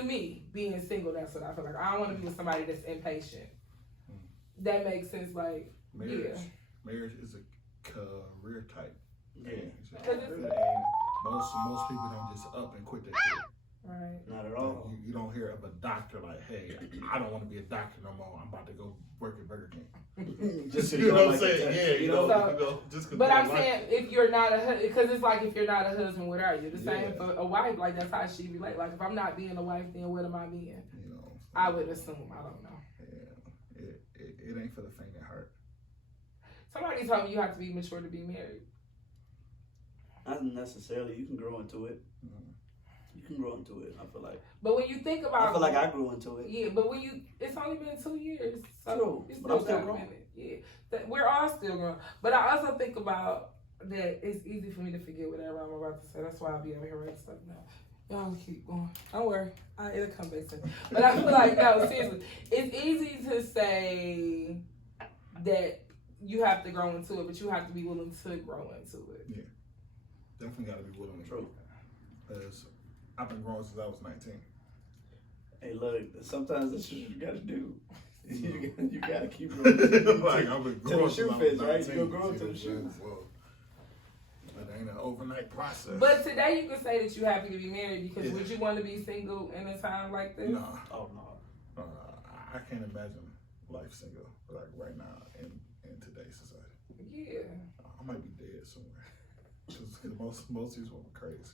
to me, being single, that's what I feel like. I don't want to be with somebody that's impatient. That makes sense. Like, marriage is a career type. Yeah. And most people don't just up and quit that shit. Right. Not at all. You don't hear of a doctor like, hey, I don't want to be a doctor no more. I'm about to go work at Burger King. Just you know what I'm saying? Yeah, you know, just but I'm saying if you're not a husband, because it's like if you're not a husband, what are you? The same for a wife. Like that's how she relate. Like if I'm not being a wife, then what am I being? You know, I would assume. I don't know. Yeah, it ain't for the faint of heart. Somebody told me you have to be mature to be married. Not necessarily. You can grow into it. You can grow into it. I feel like. But when you think about, I feel like I grew into it. Yeah, but it's only been 2 years, so true. But I'm still growing. Yeah, we're all still growing. But I also think about that it's easy for me to forget whatever I'm about to say. That's why I'll be over here writing stuff now. Y'all keep going. Don't worry, it'll come back to me. But I feel like no, seriously, it's easy to say that you have to grow into it, but you have to be willing to grow into it. Yeah, definitely got to be willing to grow. Because I've been growing since I was 19. Hey, look, sometimes that's what you got to do. You got to keep growing. Like, I've been growing till the shoe fits, right? You'll grow to the shoe. But it ain't an overnight process. But today you can say that you happy to be married because would you want to be single in a time like this? No. Oh, no. I can't imagine life single like right now in today's society. Yeah. I might be dead somewhere. Because most of these women are crazy.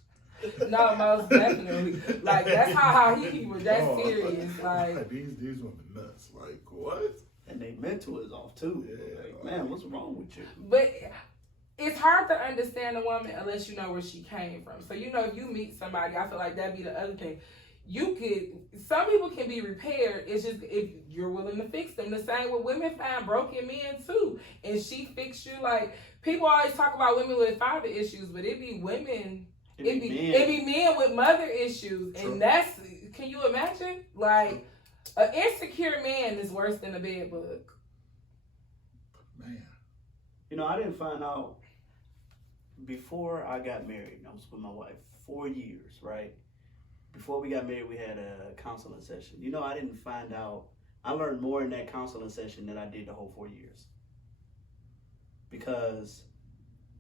No, most definitely. Like that's how he was. That's serious. Like these women nuts. Like what? And they mental is off too. Yeah, like, man, what's wrong with you? But it's hard to understand a woman unless you know where she came from. So if you meet somebody, I feel like that'd be the other thing. Some people can be repaired. It's just if you're willing to fix them. The same with women find broken men too, and she fixed you. Like people always talk about women with father issues, but it be women. It be men with mother issues, and that's. Can you imagine? Like an insecure man is worse than a bed bug. Man, I didn't find out before I got married. I was with my wife 4 years, right? Before we got married, we had a counseling session. I didn't find out. I learned more in that counseling session than I did the whole 4 years because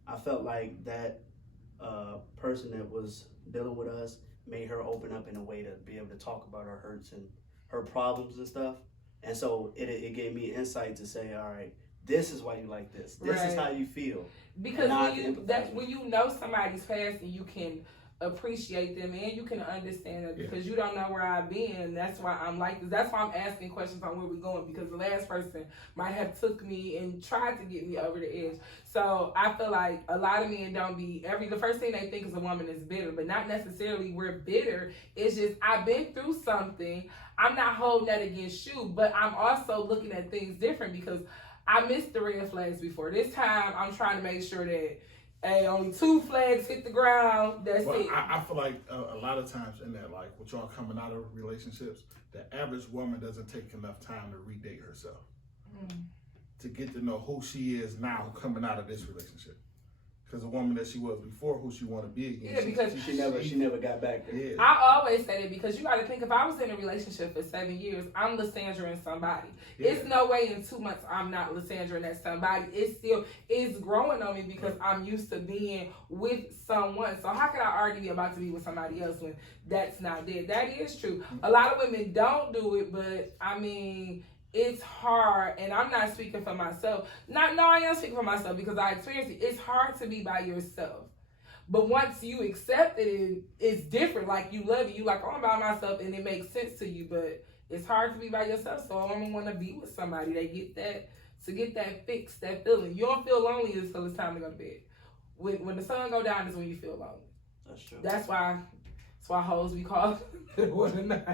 I felt like that. Person that was dealing with us made her open up in a way to be able to talk about her hurts and her problems and stuff. And so it gave me insight to say, all right, this is why you like this. This is how you feel. Because when you know somebody's past and you can appreciate them and you can understand it because you don't know where I've been. That's why I'm like this. That's why I'm asking questions on where we're going because the last person might have took me and tried to get me over the edge. So I feel like a lot of men don't be the first thing they think is a woman is bitter, but not necessarily we're bitter. It's just I've been through something. I'm not holding that against you, but I'm also looking at things different because I missed the red flags before. This time I'm trying to make sure that only 2 flags hit the ground. That's it. I feel like a lot of times in that, like with y'all coming out of relationships, the average woman doesn't take enough time to redate herself to get to know who she is now coming out of this relationship. Because the woman that she was before, who she want to be again. Yeah, because she never got back there. Yeah. I always say that because you got to think if I was in a relationship for 7 years, I'm Lysandra and somebody. Yeah. It's no way in 2 months I'm not Lysandra and that somebody. It's growing on me because I'm used to being with someone. So how could I argue about to be with somebody else when that's not there? That is true. A lot of women don't do it, but I mean. It's hard, and I'm not speaking for myself. I am speaking for myself because I experienced it. It's hard to be by yourself. But once you accept it, it's different. Like, you love it. You like, oh, I'm by myself, and it makes sense to you. But it's hard to be by yourself, so I'm going to want to be with somebody. They get that fix, that feeling. You don't feel lonely until it's time to go to bed. When the sun go down is when you feel lonely. That's true. That's why hoes be called one night.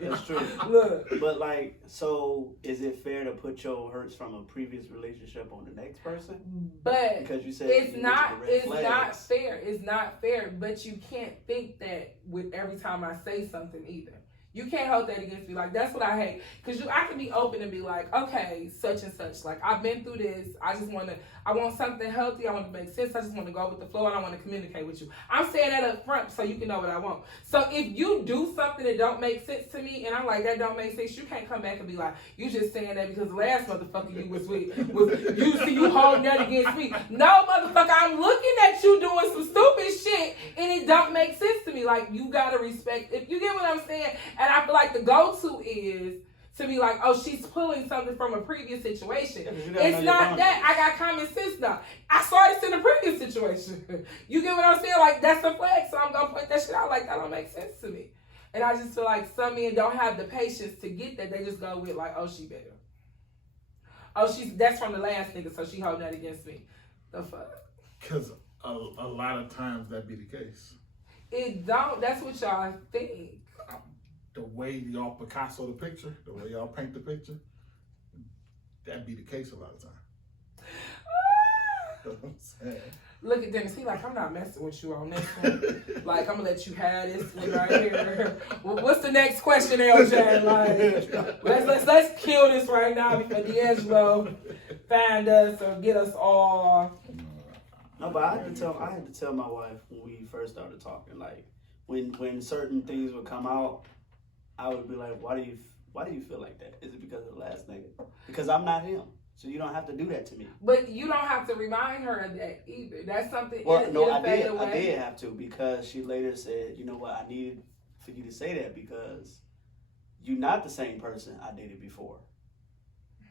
That's true. Look. But so is it fair to put your hurts from a previous relationship on the next person? But because you said it's not fair. It's not fair. But you can't think that with every time I say something either. You can't hold that against me. Like, that's what I hate. Because I can be open and be like, okay, such and such. Like, I've been through this. I want something healthy. I want to make sense. I just want to go with the flow, and I want to communicate with you. I'm saying that up front so you can know what I want. So if you do something that don't make sense to me, and I'm like, that don't make sense, you can't come back and be like, you just saying that because the last motherfucker you was with you holding that against me. No, motherfucker, I'm looking at you doing some stupid shit, and it don't make sense to me. Like, you gotta respect, if you get what I'm saying. And I feel like the go-to is to be like, oh, she's pulling something from a previous situation. It's not that. I got common sense now. I saw this in a previous situation. You get what I'm saying? Like, that's a flag, so I'm going to point that shit out. Like, that don't make sense to me. And I just feel like some men don't have the patience to get that. They just go with, like, oh, she better. Oh, that's from the last nigga, so she holding that against me. The fuck? Because a lot of times that be the case. It don't. That's what y'all think. The way y'all Picasso the picture, the way y'all paint the picture, that be the case a lot of times. You know what I'm saying? Look at Dennis. He like, I'm not messing with you on this one. Like, I'm gonna let you have this one right here. What's the next question, LJ? Like, let's kill this right now before Deangelo find us or get us all. No, but I had to tell my wife when we first started talking. Like, when certain things would come out, I would be like, why do you feel like that? Is it because of the last nigga? Because I'm not him. So you don't have to do that to me. But you don't have to remind her of that either. That's something. Well, no, I did have to, because she later said, you know what, I needed for you to say that because you're not the same person I dated before.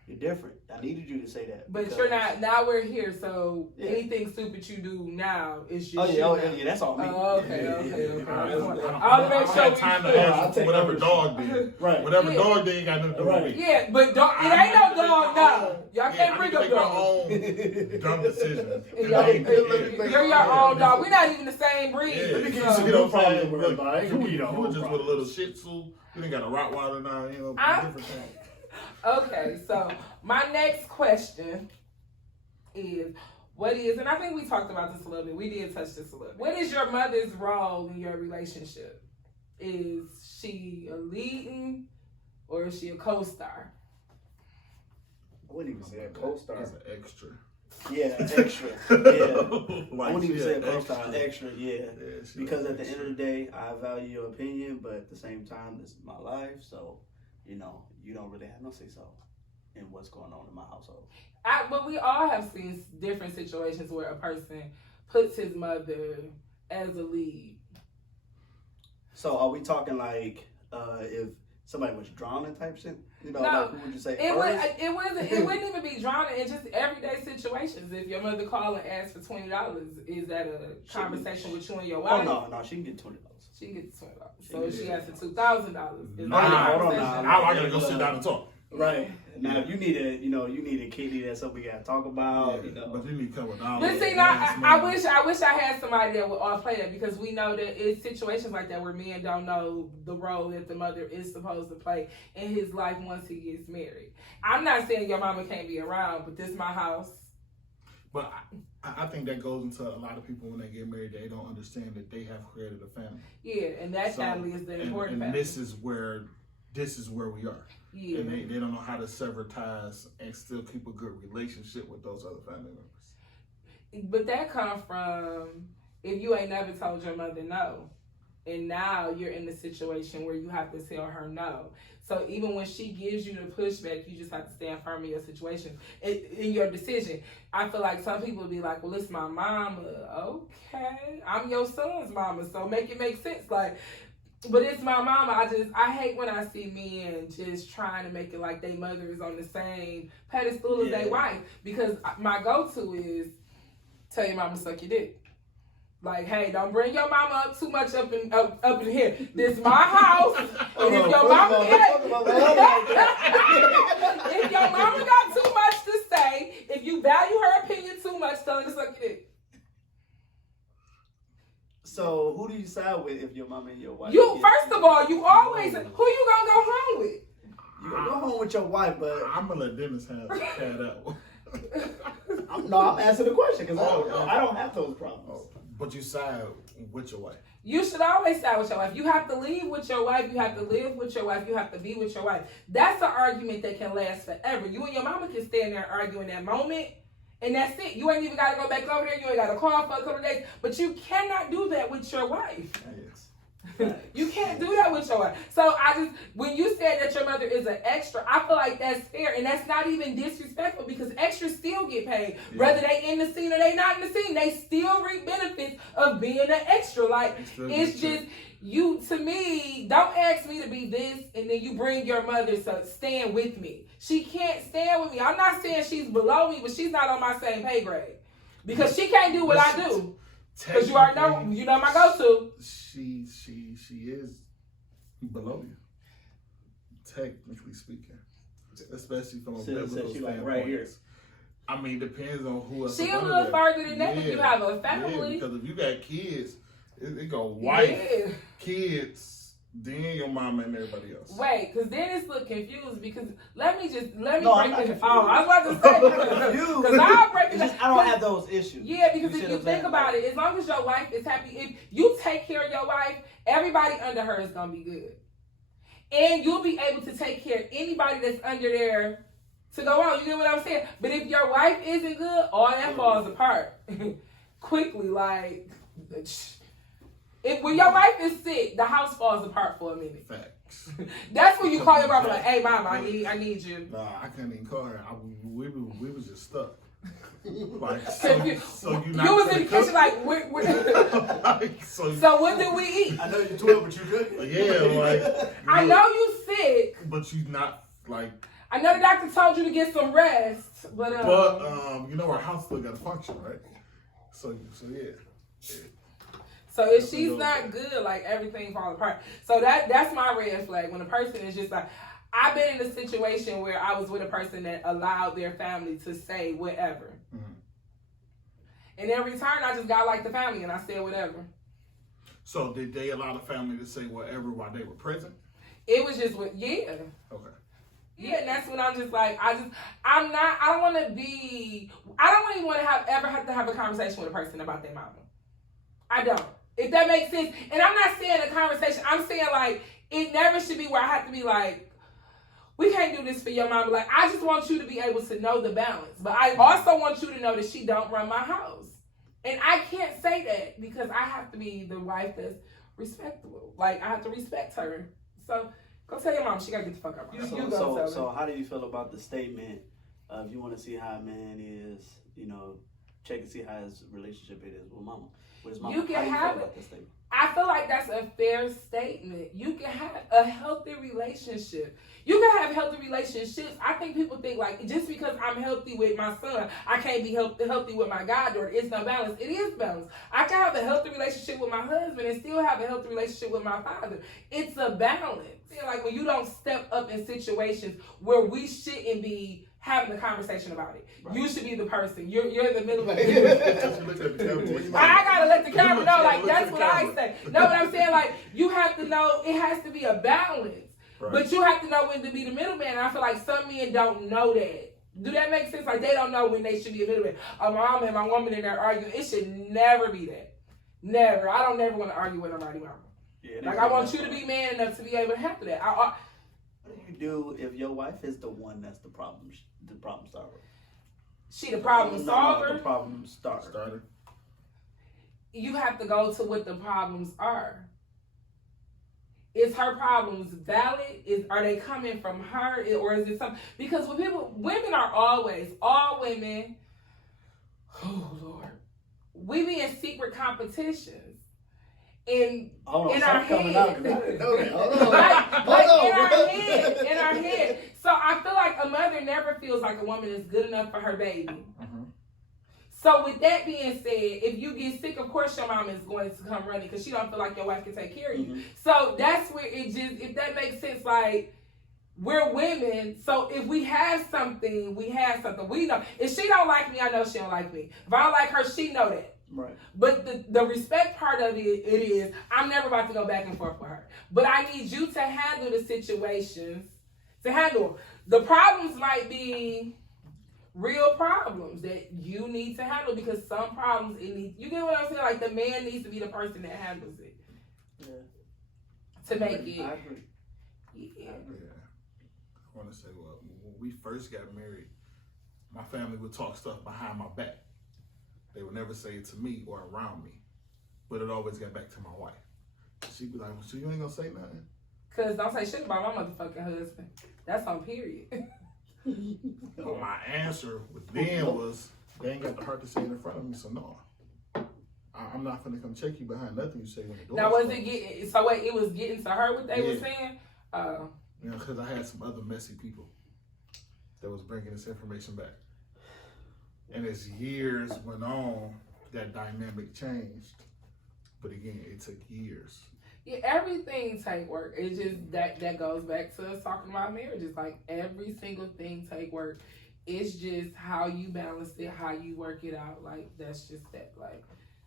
You're different. I needed you to say that. But you're not. Now we're here, so anything stupid you do now is just. Yeah, that's all me. Okay. I'll make sure time to answer whatever dog did. Right. Whatever dog did ain't got nothing to do with me. Yeah, but it ain't no dog now. Y'all can't bring up dog. Own dumb decisions. You're your own dog. We're not even the same breed. Yeah. So. You know what I'm saying? You were just with a little Shih Tzu. You didn't got a Rottweiler now. You know, different things. Okay, so my next question is, and I think we talked about this a little bit. We did touch this a little bit. What is your mother's role in your relationship? Is she a leading or is she a co-star? I wouldn't even say a co-star. It's an extra. Yeah, extra. Yeah. I wouldn't even say a co-star, extra, yeah. Because at the end of the day, I value your opinion, but at the same time, this is my life, so, you know, you don't really have no say-so in what's going on in my household. But we all have seen different situations where a person puts his mother as a lead. So are we talking like if somebody was drowning type shit? You know, no, like, who would you say it wouldn't even be drowning in just everyday situations. If your mother call and ask for $20, is that a conversation with you and your wife? Oh no, she can get $20. She can get $20. So if she asks for $2,000, now I gotta go sit down and talk. Right. Now, if you need a kidney, that's something we gotta talk about. Yeah, but you need to cover dollars. But see, I wish I had somebody that would all play that, because we know that it's situations like that where men don't know the role that the mother is supposed to play in his life once he gets married. I'm not saying your mama can't be around, but this is my house. But I think that goes into a lot of people when they get married, they don't understand that they have created a family. Yeah, and that family is the important and family. this is where we are. Yeah. And they don't know how to sever ties and still keep a good relationship with those other family members. But that comes from if you ain't never told your mother no. And now you're in the situation where you have to tell her no. So even when she gives you the pushback, you just have to stand firm in your situation, in your decision. I feel like some people be like, well, it's my mama. Okay. I'm your son's mama, so make it make sense. Like, but it's my mama. I hate when I see men just trying to make it like their mother is on the same pedestal as their wife. Because my go-to is, tell your mama to suck your dick. Like, hey, don't bring your mama up too much up in here. This is my house. And if your mama if your mama got too much to say, if you value her opinion too much, tell her to suck your dick. So who do you side with if your mama and your wife? First of all, you always, who you gonna go home with? You gonna go home with your wife, but I'm gonna let Dennis have that one. I'm answering the question because I don't have those problems. But you side with your wife. You should always side with your wife. You have to leave with your wife. You have to live with your wife. You have to be with your wife. That's an argument that can last forever. You and your mama can stand there and argue in that moment, and that's it. You ain't even got to go back over there. You ain't got to call for a couple of days. But you cannot do that with your wife. Yes. You can't do that with your wife. So when you said that your mother is an extra, I feel like that's fair, and that's not even disrespectful because extras still get paid, whether they in the scene or they not in the scene. They still reap benefits of being an extra. Like it's just you to me. Don't ask me to be this, and then you bring your mother to stand with me. She can't stand with me. I'm not saying she's below me, but she's not on my same pay grade because she can't do what I do. Because you already know, you know my go-to. She is below you, technically speaking, especially from a biblical standpoint. Right here. I mean, depends on who else. She a little further than that if you have a family. Because if you got kids, it go wife, kids, then your mama and everybody else. Wait, because then it's look confused because let me break it. Oh, I was about to say because I'll break it. I don't have those issues. Yeah, because if you think about it, as long as your wife is happy, if you take care of your wife, everybody under her is gonna be good, and you'll be able to take care of anybody that's under there to go on. You get what I'm saying? But if your wife isn't good, all that falls apart quickly. Like. When your wife is sick, the house falls apart for a minute. Facts. That's when you call your mama like, "Hey, mama, I need you." Nah, I couldn't even call her. We was just stuck. Like, so you was in the kitchen like, like so what did we eat? I know you're 12, but you good. Yeah, like I know you sick, but you not like. I know the doctor told you to get some rest, but you know our house still got to function, right? So yeah. So if she's not good, like everything falls apart. So that's my red flag. When a person is just like, I've been in a situation where I was with a person that allowed their family to say whatever. Mm-hmm. And in return, I just got like the family and I said whatever. So did they allow the family to say whatever while they were present? It was just Okay. Yeah, and that's when I'm just like, I don't even want to ever have to have a conversation with a person about their mama. I don't. If that makes sense. And I'm not saying a conversation. I'm saying like it never should be where I have to be like, we can't do this for your mama. Like I just want you to be able to know the balance. But I also want you to know that she don't run my house. And I can't say that because I have to be the wife that's respectable. Like I have to respect her. So go tell your mom she gotta get the fuck out of my house. So how do you feel about the statement of you want to see how a man is, check and see how his relationship it is with mama? You can have it. I feel like that's a fair statement. You can have a healthy relationship. You can have healthy relationships. I think people think like just because I'm healthy with my son, I can't be healthy with my goddaughter. It's no balance. It is balance. I can have a healthy relationship with my husband and still have a healthy relationship with my father. It's a balance. Like when you don't step up in situations where we shouldn't be having a conversation about it. Right. You should be the person. You're in the middle of it. I gotta let the camera know, like that's what I say. No, what I'm saying, like you have to know it has to be a balance. Right. But you have to know when to be the middleman. And I feel like some men don't know that. Do that make sense? Like they don't know when they should be a middleman. My mom and my woman in there arguing. It should never be that. Never. I don't never want to argue with nobody, mama. Yeah, like I want you to be man enough to be able to handle that. What do you do if your wife is the one that's the problem starter? She the problem solver? The problem starter. You have to go to what the problems are. Is her problems valid? Are they coming from her? Or is it something? Because women are always, all women, oh Lord, we be in secret competitions. In our head. In our head. So I feel like a mother never feels like a woman is good enough for her baby. Mm-hmm. So with that being said, if you get sick, of course your mom is going to come running because she don't feel like your wife can take care of you. Mm-hmm. So that's where if that makes sense, like we're women. So if we have something, we have something. We know. If she don't like me, I know she don't like me. If I don't like her, she know that. Right. But the respect part of it is I'm never about to go back and forth with her. But I need you to handle the situations. The problems might be real problems that you need to handle because some problems you get what I'm saying? Like the man needs to be the person that handles it. to make it. I agree. Yeah. I want to say, well, when we first got married, my family would talk stuff behind my back. They would never say it to me or around me, but it always got back to my wife. She'd be like, "So you ain't gonna say nothing?" Cause don't say shit about my motherfucking husband. That's on period. But my answer then was, they ain't got the heart to say it in front of me, so no. I'm not gonna come check you behind nothing you say when the door. Now was it getting? So wait, it was getting to her what they were saying. You know, because I had some other messy people that was bringing this information back, and as years went on, that dynamic changed. But again, it took years. Yeah, everything take work. It's just that goes back to us talking about marriages. Like every single thing take work. It's just how you balance it, how you work it out. Like that's just that. Like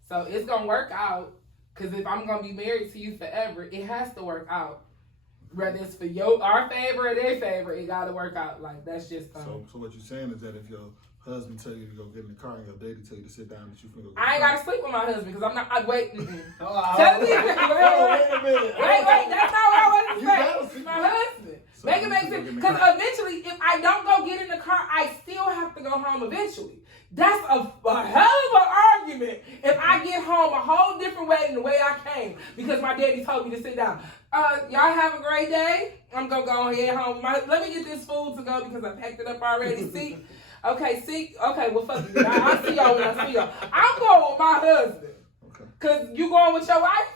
so, it's gonna work out. Cause if I'm gonna be married to you forever, it has to work out. Whether it's for our favor or their favor, it gotta work out. Like that's just. So what you're saying is that if your husband tell you to go get in the car and your daddy tell you to sit down, that you finna go. I ain't gotta sleep with my husband because I'm not. Wait. Tell me. Wait a minute. Wait. That's not what I want to You say. My husband. So Make it you make should go sense. get in the Because car. eventually, if I don't go get in the car, I still have to go home eventually. That's a hell of an argument if I get home a whole different way than the way I came because my daddy told me to sit down. Y'all have a great day. I'm going to go ahead home. Let me get this food to go because I packed it up already. See? Okay, well, fuck you. I'll see y'all when I see y'all. I'm going with my husband. Okay. Because you going with your wife?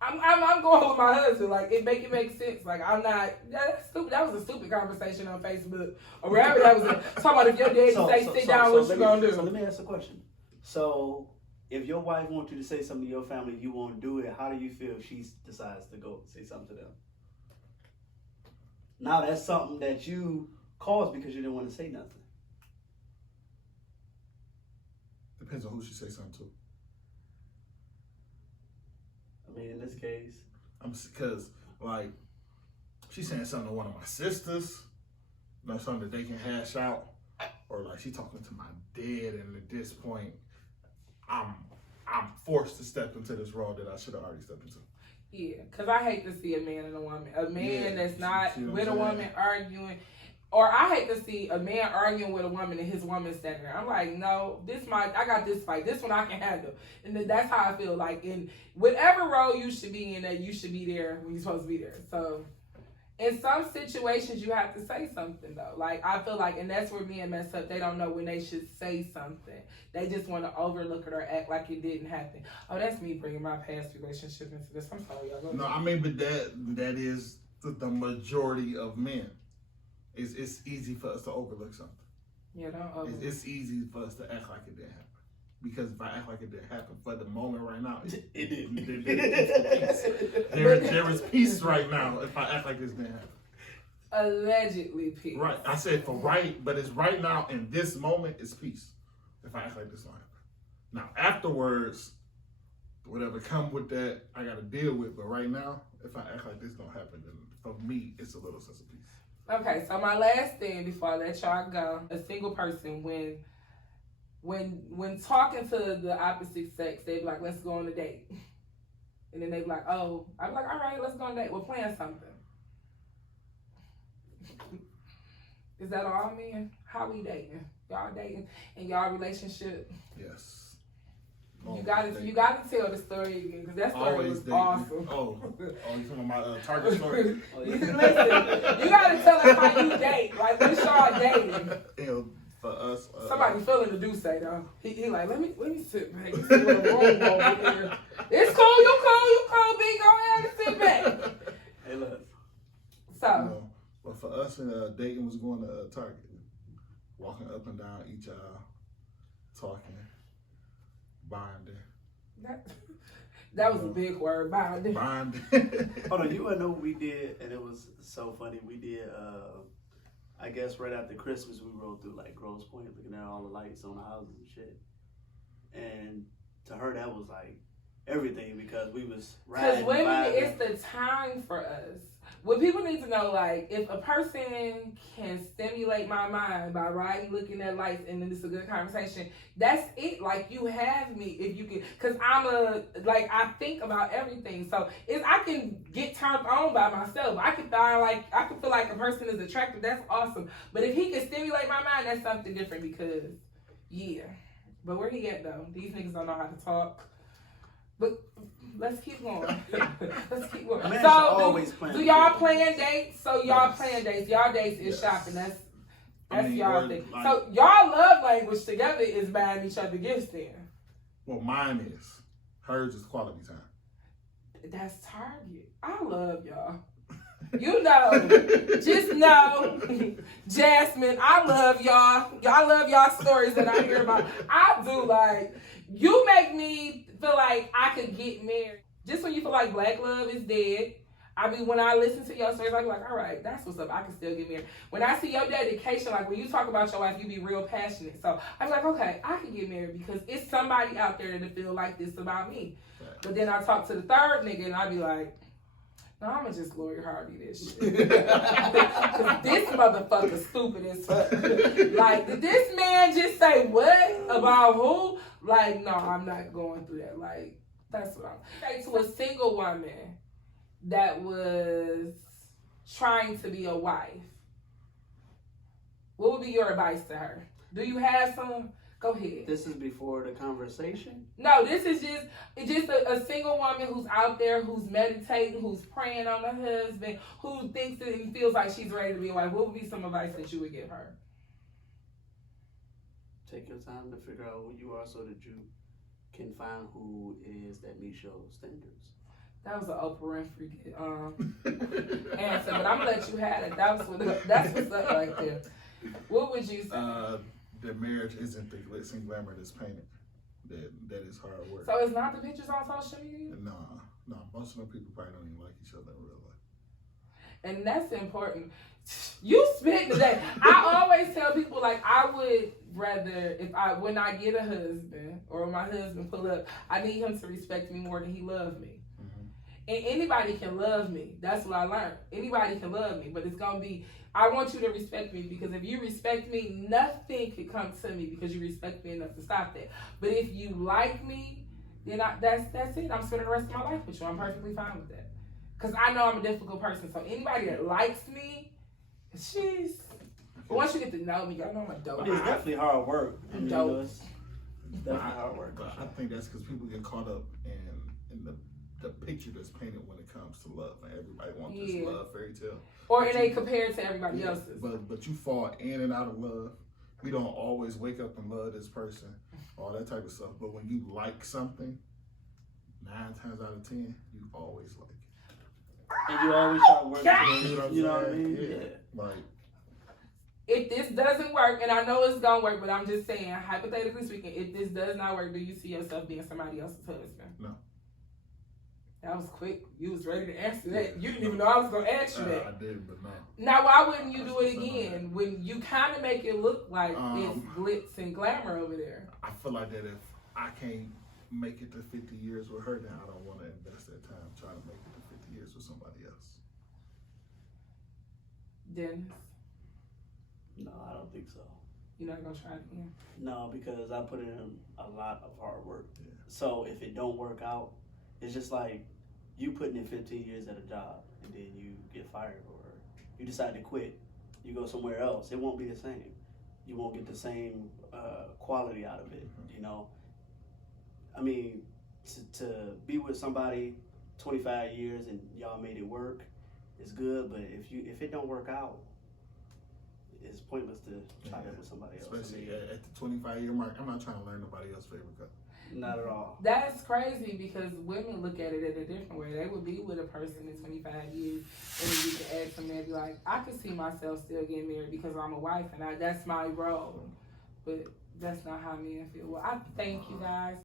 I'm going with my husband. Like, it make sense. Like, I'm not. That's stupid. That was a stupid conversation on Facebook or wherever that was. Talking about if your daddy sit down, what you gonna do? So let me ask a question. So, if your wife wants you to say something to your family, you won't do it. How do you feel if she decides to go say something to them? Now that's something that you caused because you didn't want to say nothing. Depends on who she say something to. I mean, in this case, Because like she's saying something to one of my sisters, something that they can hash out, or like she talking to my dad, and at this point, I'm forced to step into this role that I should have already stepped into. Yeah, because I hate to see a man and a woman. A man that's not with a saying? woman arguing. Or I hate to see a man arguing with a woman and his woman standing there. I'm like, no, I got this fight. This one I can handle. And that's how I feel. Like, in whatever role you should be in, that you should be there when you're supposed to be there. So, in some situations, you have to say something, though. Like, I feel like, and that's where men mess up. They don't know when they should say something. They just want to overlook it or act like it didn't happen. Oh, that's me bringing my past relationship into this. I'm sorry, y'all. No, I mean, but that is the majority of men. It's easy for us to overlook something. Yeah, don't overlook. It's easy for us to act like it didn't happen. Because if I act like it didn't happen for the moment right now, it didn't. There is peace right now if I act like this didn't happen. Allegedly peace. Right. I said for right, but it's right now in this moment, it's peace. If I act like this don't happen. Now, afterwards, whatever come with that, I got to deal with. But right now, if I act like this don't happen, then for me, it's a little sense of peace. Okay, so my last thing before I let y'all go, a single person, when talking to the opposite sex, they be like, let's go on a date. And then they be like, oh, I be like, all right, let's go on a date. We're playing something. Is that all, men? How we dating? Y'all dating in y'all relationship? Yes. You gotta tell the story again because that story was awesome. Oh, you talking about my Target story? Listen, you gotta tell us how you date. Like, what's y'all dating? For us, somebody feeling the do say though. He like, let me sit back and see what I'm wrong over here. It's cool, you cool, B. Go ahead and sit back. Hey, look. So, but for us, dating was going to Target, walking up and down each aisle, talking. Bonding. That was a big word, bonding. Bonding. Hold on, you wanna know what we did, and it was so funny. We did, I guess right after Christmas, we rode through like Grosse Pointe, looking at all the lights on the houses and shit. And to her, that was like everything because we was riding. Because women, it's the time for us. what people need to know, like, if a person can stimulate my mind by riding, looking at lights, and then it's a good conversation, that's it. Like, you have me if you can, because I think about everything. So if I can get turned on by myself, I can feel like a person is attractive. That's awesome. But if he can stimulate my mind, that's something different because, yeah. But where he at, though? These niggas don't know how to talk. But let's keep going. Let's keep going. So do y'all plan dates? So y'all plan dates. Y'all dates is shopping. That's y'all thing. Like, so y'all love language together is buying each other gifts then. Well, mine is. Hers is quality time. That's Target. I love y'all. You know, just know, Jasmine, I love y'all. Y'all love y'all stories that I hear about. I do, like, you make me feel like I could get married. Just when you feel like black love is dead. I mean, when I listen to your stories, I'm like, all right, that's what's up. I can still get married. When I see your dedication, like when you talk about your wife, you be real passionate. So I'm like, okay, I can get married because it's somebody out there that feel like this about me. But then I talk to the third nigga and I be like, no, I'm gonna just Lori Harvey this shit. Because this motherfucker stupid as fuck. Like, did this man just say what? About who? Like, no, I'm not going through that. Like, that's what I'm saying. To a single woman that was trying to be a wife, what would be your advice to her? Do you have some? Go ahead. This is before the conversation? No, this is just a single woman who's out there, who's meditating, who's praying on her husband, who thinks and feels like she's ready to be a wife. What would be some advice that you would give her? Take your time to figure out who you are so that you can find who it is that meets your standards. That was an Oprah Winfrey answer, but I'm gonna let you have it. That's what's up right there. What would you say? That marriage isn't the glitz and glamour that's painted. That is hard work. So it's not the pictures on social media? No. Most of the people probably don't even like each other in real life. And that's important. You spit today. I always tell people, like, I would rather, when I get a husband or when my husband pull up, I need him to respect me more than he loves me. Mm-hmm. And anybody can love me. That's what I learned. Anybody can love me, but it's going to be, I want you to respect me, because if you respect me, nothing can come to me because you respect me enough to stop that. But if you like me, then that's it. I'm spending the rest of my life with you. I'm perfectly fine with that. Because I know I'm a difficult person. So anybody that likes me, jeez. But once you get to know me, y'all know I'm a dope. It's definitely hard work. I'm dope. It's definitely hard work. But I think that's because people get caught up in the picture that's painted when it comes to love. And everybody wants this love fairy tale. Or they compare it to everybody else's. But you fall in and out of love. You don't always wake up and love this person, all that type of stuff. But when you like something, 9 times out of 10, you always like it. And you always try to work together. You know what I mean? Yeah. Like, if this doesn't work, and I know it's gonna work, but I'm just saying, hypothetically speaking, if this does not work, do you see yourself being somebody else's husband? No. That was quick. You was ready to answer that. You didn't even know I was gonna ask you that. I did, but no. Now, why wouldn't you do it again when you kind of make it look like it's glitz and glamour over there? I feel like that if I can't make it to 50 years with her, then I don't want to invest that time trying to make it to 50 years with somebody else. Dennis? No, I don't think so. You're not gonna try it again? No, because I put in a lot of hard work. Yeah. So if it don't work out, it's just like you putting in 15 years at a job and then you get fired or you decide to quit. You go somewhere else. It won't be the same. You won't get the same quality out of it, you know? I mean, to be with somebody 25 years and y'all made it work is good, but if it don't work out, it's pointless to try that with somebody else. Especially at the 25-year mark, I'm not trying to learn nobody else's favorite color. Not at all. That's crazy because women look at it in a different way. They would be with a person in 25 years and then you can ask them, they'd be like, I can see myself still getting married because I'm a wife and that's my role. But that's not how men feel. Well, I thank you guys.